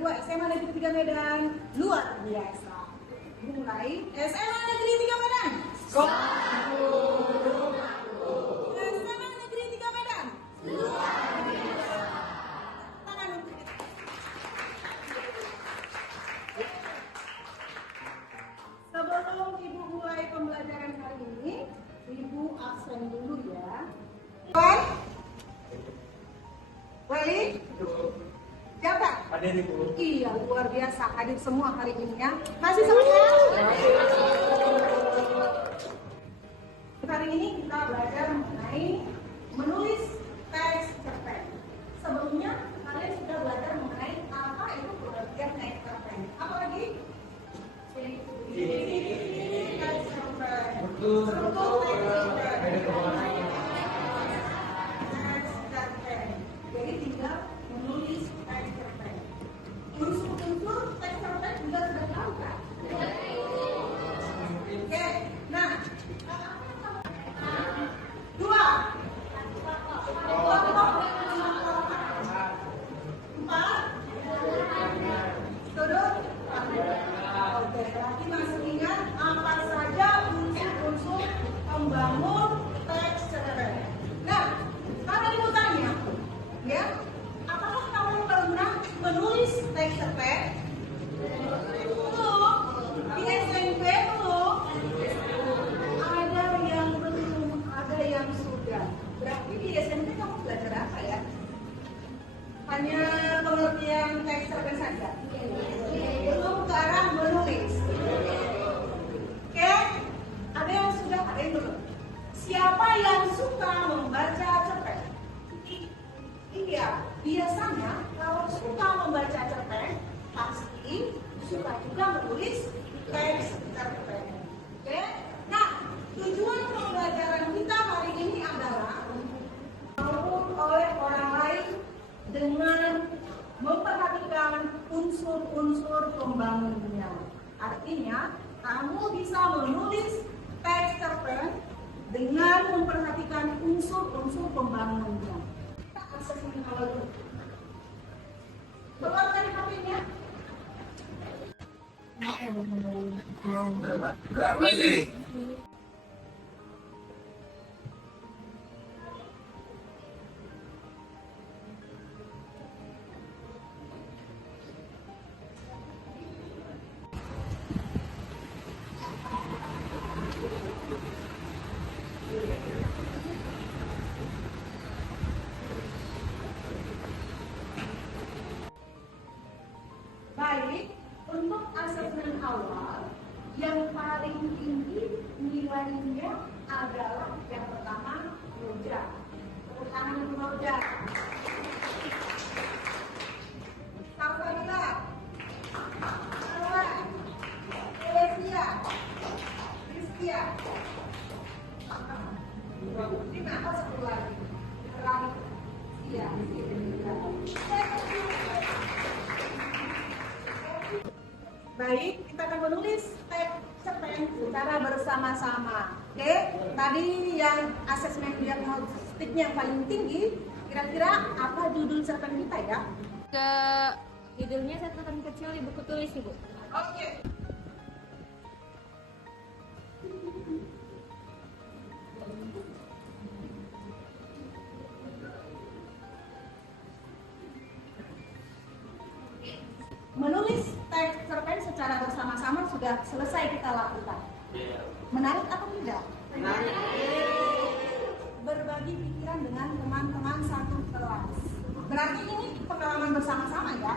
kedua SMA Negeri 3 Medan, luar biasa. Mulai SMA Negeri 3 Medan. SMA Negeri 3 Medan. Luar biasa. Tangan untuk kita. Sebelum Ibu mulai pembelajaran hari ini, Ibu absen dulu ya. Wali? Siapa? Hadir Ibu. Iya, luar biasa hadir semua hari ini ya. Masih semangat? Hari ini kita belajar mengenai menulis teks cerpen. Sebelumnya kalian sudah belajar mengenai apa itu pengertian teks cerpen. Apa lagi? Teks cerpen. Struktur teks cerpen. Jadi tinggal menulis teks cerpen. Unsur-unsur teks cerpen juga sudah tahu kan? Oke, nah dua, empat, sudut. Oke, berarti masih ingat apa saja unsur-unsur pembangun teks cerpen. Nah, kalau ibu tanya, ya, apakah kamu pernah menulis teks cerpen? Belum. Di SMP belum. Ada yang belum, ada yang sudah. Berarti di SMP kamu belajar apa ya? Hanya pengertian teks cerpen saja. Belum ke arah menulis. Oke? Ada yang sudah, ada yang belum. Siapa yang suka membaca cerpen? Iya, biasanya kalau suka membaca cerpen, pasti suka juga menulis teks cerpen. Oke? Nah, tujuan pembelajaran kita hari ini adalah maupun oleh orang lain dengan memperhatikan unsur-unsur pembangunnya. Artinya, kamu bisa menulis teks cerpen dengan memperhatikan unsur-unsur pembangunnya. Kita asesmen awal dulu. Keluarkan HP-nya. Baik, untuk asesmen awal yang paling tinggi nilainya adalah yang pertama Roja. Tepuk tangan untuk Roja. Salsabila, Arwan, Elesia, Rizkia. 5, satu lagi. Rani. Iya. Baik, kita akan menulis teks cerpen secara bersama-sama. Oke, tadi yang asesmen diagnostiknya yang paling tinggi, kira-kira apa judul cerpen kita ya? Judulnya catatan kecil di buku tulis, Ibu. Oke. Menulis teks cerpen secara bersama-sama sudah selesai kita lakukan. Menarik atau tidak? Menarik. Berbagi pikiran dengan teman-teman satu kelas. Berarti ini pengalaman bersama-sama ya?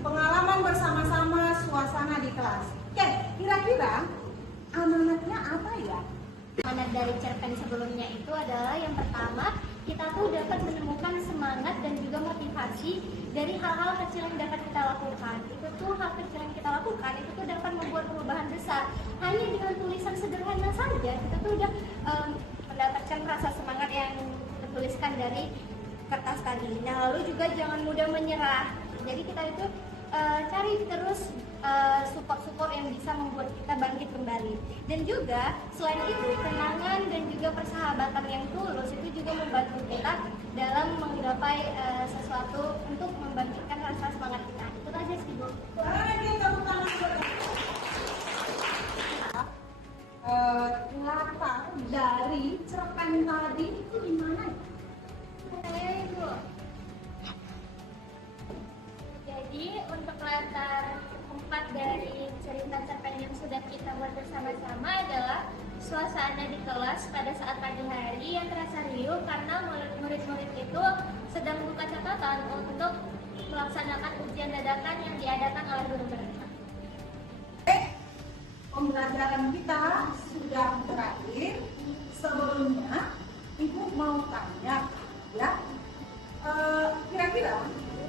Pengalaman bersama-sama suasana di kelas. Oke, kira-kira amanatnya apa ya? Amanat dari cerpen sebelumnya itu adalah yang pertama, kita tuh dapat menemukan semangat dan juga motivasi dari hal-hal kecil yang dapat kita lakukan. Itu tuh hal kecil yang kita lakukan, itu tuh dapat membuat perubahan besar. Hanya dengan tulisan sederhana saja, kita tuh udah mendapatkan rasa semangat yang tertuliskan dari kertas tadi. Nah, lalu juga jangan mudah menyerah. Jadi kita itu cari terus support-support yang bisa membuat kita bangkit kembali. Dan juga selain itu, kenangan dan juga persahabatan yang tulus itu juga membantu kita dalam menggapai sesuatu untuk membangkitkan rasa semangat semangat kita. Itu aja sih Bu. Lagi tepuk tangan buat latar dari cerpen tadi itu di mana? Oke Bu. Jadi untuk latar tempat dari cerita cerpen yang sudah kita buat bersama-sama adalah suasana di kelas pada saat pagi hari yang terasa riuh karena murid-murid itu sedang membuka catatan untuk melaksanakan ujian dadakan yang diadakan oleh guru mereka. Pembelajaran kita sudah berakhir. Sebelumnya Ibu mau tanya ya, kira-kira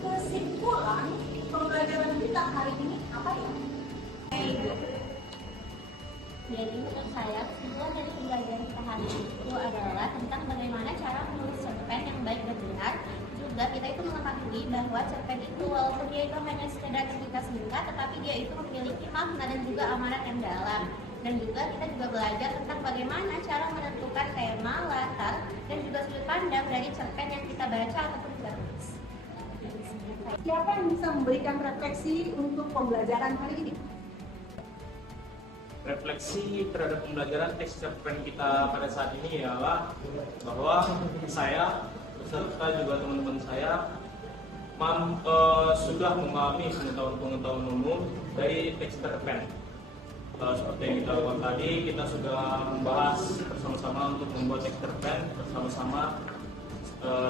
kesimpulan pembelajaran kita hari ini apa ya? Jadi menurut saya kesimpulan dari pembelajaran kita hari itu adalah tentang bagaimana cara menulis cerpen yang baik dan benar. Juga kita itu mengetahui bahwa cerpen itu walaupun dia itu hanya sekedar cerita singkat, tetapi dia itu memiliki makna dan juga amanat yang dalam. Dan juga kita juga belajar tentang bagaimana cara menentukan tema, latar, dan juga sudut pandang dari cerpen yang kita baca ataupun kita tulis. Siapa yang bisa memberikan refleksi untuk pembelajaran hari ini? Refleksi terhadap pembelajaran teks cerpen kita pada saat ini ialah bahwa saya beserta juga teman-teman saya sudah memahami pengetahuan umum dari teks cerpen. Seperti yang kita lakukan tadi, kita sudah membahas bersama-sama untuk membuat teks cerpen bersama-sama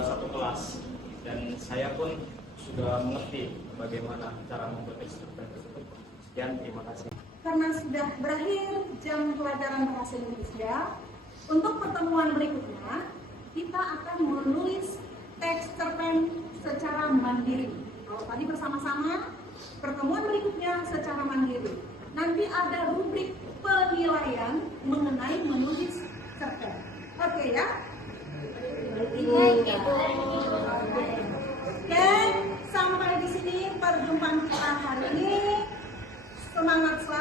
satu kelas, dan saya pun sudah mengerti bagaimana cara membuat teks cerpen tersebut. Sekian, terima kasih. Karena sudah berakhir jam pelajaran bahasa Indonesia, untuk pertemuan berikutnya kita akan menulis teks cerpen secara mandiri. Kalau tadi bersama-sama, pertemuan berikutnya secara mandiri. Nanti ada rubrik penilaian mengenai menulis cerpen. Oke ya? Oke, sampai di sini perjumpaan kita hari ini. Semangat selalu.